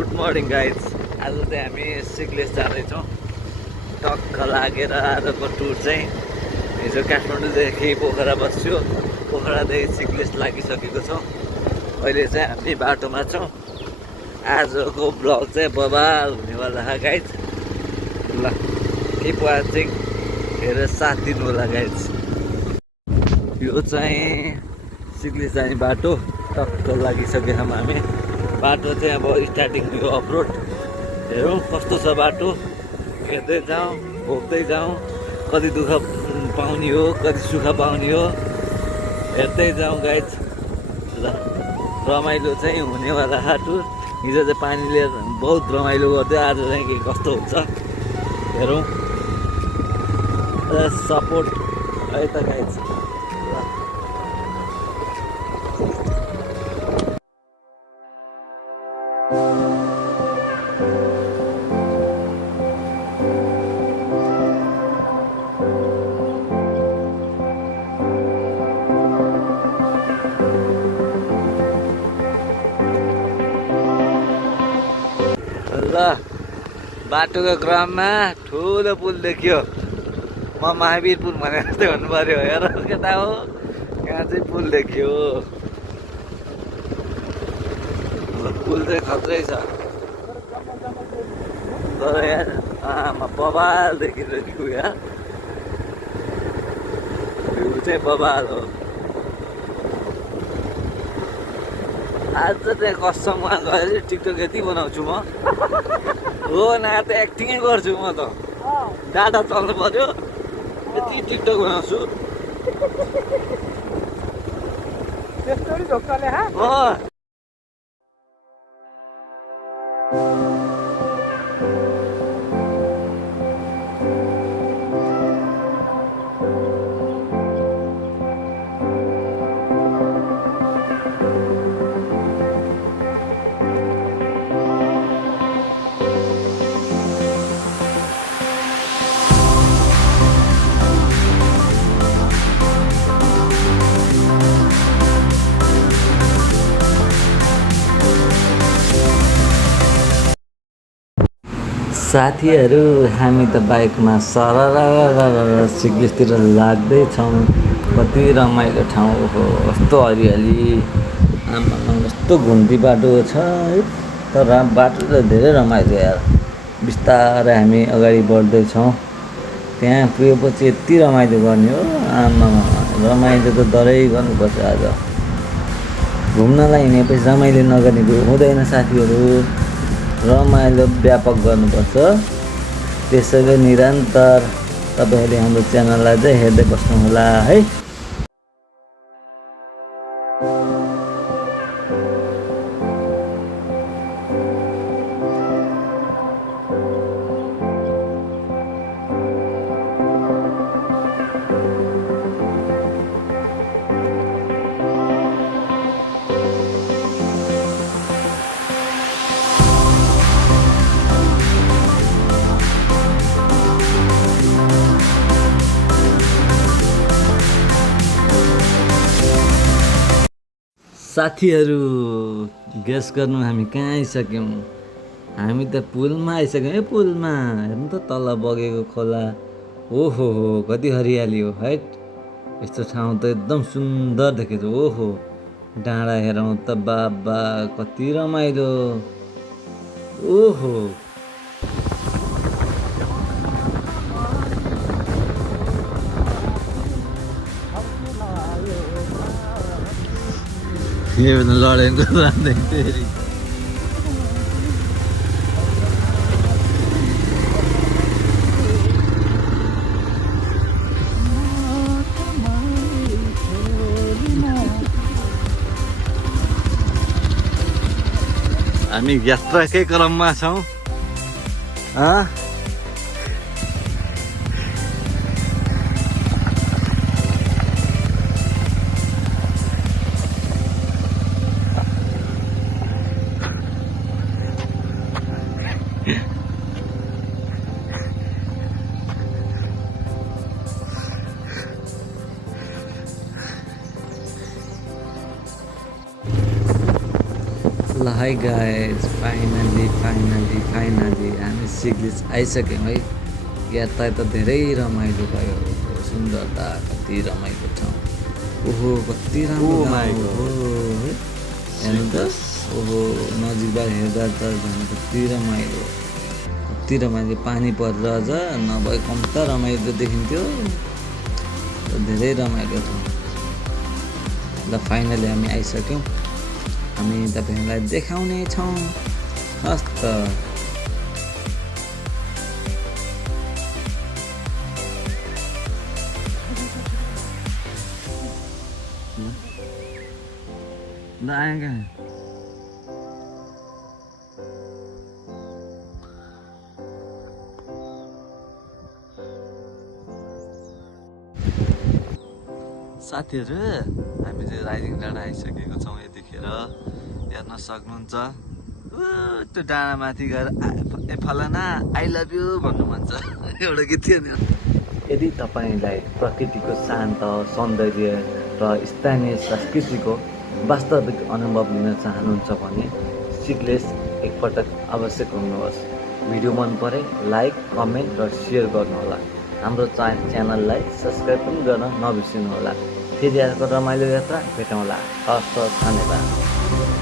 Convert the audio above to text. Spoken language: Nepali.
Good morning guys. आज चाहिँ हामी सिक्लेस जाँदैछौँ। टक्क लागेर आजको टुर चाहिँ हिजो काठमाडौँदेखि पोखरा बस्यो, पोखरादेखि सिक्लेस लागिसकेको छौँ। अहिले चाहिँ हामी बाटोमा छौँ। आजको ब्लग चाहिँ बवाल हुनेवाला छ गाइज। ल किप वाचिङ, हेरेर साथ दिनु होला गाइज। यो चाहिँ सिक्लेस जाने बाटो टक्क लागिसकेका छौँ हामी। बाटो चाहिँ अब स्टार्टिङ यो अफरोड। हेरौँ कस्तो छ बाटो, हेर्दै जाउँ, भोग्दै जाउँ। कति दुःख पाउने हो, कति सुख पाउने हो, हेर्दै जाउँ गाइज। ल रमाइलो चाहिँ हुनेवाला छ टुर। हिजो चाहिँ पानीले बहुत रमाइलो गर्थ्यो, आज चाहिँ के कस्तो हुन्छ हेरौँ। सपोर्ट है त गाइज। ल बाटोको क्रममा ठुलो पुल देखियो। म महावीर पुल भनेर जस्तै भन्नु पर्यो। हेर केटा हो, यहाँ चाहिँ पुल देखियो। पुल चाहिँ खत्रै छ, तर यार आमा बवाल देखिरहेको यार। भ्यू चाहिँ बवाल हो। आज चाहिँ कसम वहाँ गएर टिकटक यति बनाउँछु म हो न, त एक्टिङै गर्छु म त। डाटा चल्नु पर्यो, यति टिकटक बनाउँछु। साथीहरू हामी त बाइकमा सरर सिक्लेसतिर लाग्दैछौँ। कति रमाइलो ठाउँ हो, कस्तो हरियाली, आमा कस्तो घुम्ती बाटो छ है। तर बाटो त धेरै रमाइलो यार। बिस्तारै हामी अगाडि बढ्दैछौँ। त्यहाँ पुगेपछि यति रमाइलो गर्ने हो, आमा रमाइलो त डरै गर्नुपर्छ। आज घुम्नलाई हिँडेपछि रमाइलो नगर्ने कुरो हुँदैन साथीहरू। रमाइलो व्यापक गर्नुपर्छ। त्यसैले निरन्तर तपाईँहरूले हाम्रो च्यानललाई चाहिँ हेर्दै बस्नुहोला है। साथीहरू गेस गर्नु हामी कहाँ आइसक्यौँ? हामी त पुलमा आइसक्यौँ है। पुलमा हेर्नु त तल बगेको खोला। ओहो हो कति हरियाली हो है। यस्तो ठाउँ त एकदम सुन्दर देखेको छ। ओहो डाँडा हेरौँ त बाबा कति रमाइलो। ओहो ये लडेको फेरि हामी यात्राकै क्रममा छौँ। ल है गाइज फाइनली हामी सिग्लिस आइसक्यौँ है। यात्रा त धेरै रमाइलो भयो। सुन्दरता कति रमाइलो ठाउँ। ओहो कति राम्रो गाउँ हो है। हेर्नु त ओहो नजिकबाट हेर्दा त झन् कति रमाइलो पानी परेर अझ नभए कम त रमाइलो देखिन्थ्यो। धेरै रमाइलो ठाउँ। ल फाइनली हामी आइसक्यौँ। हामी तपाईँहरूलाई देखाउने छौँ। हस्त ल आयो क्या साथीहरू, हामी चाहिँ राइजिङ डाँडा आइसकेको छौँ। यतिखेर हेर्न सक्नुहुन्छ त्यो डाँडामाथि गएर ए फलाना आई लभ यु भन्नु मन छ। एउटा गीत थियो नि। यदि तपाईँलाई प्रकृतिको शान्त सौन्दर्य र स्थानीय संस्कृतिको वास्तविक अनुभव लिन चाहनुहुन्छ भने सिग्लेस एकपटक अवश्य घुम्नुहोस्। भिडियो मन परे लाइक कमेन्ट र सेयर गर्नुहोला। हाम्रो च्यानललाई सब्सक्राइब पनि गर्न नबिर्सिनुहोला। फेरि अर्को रमाइलो यात्रा भेटौँला। हस्त धन्यवाद।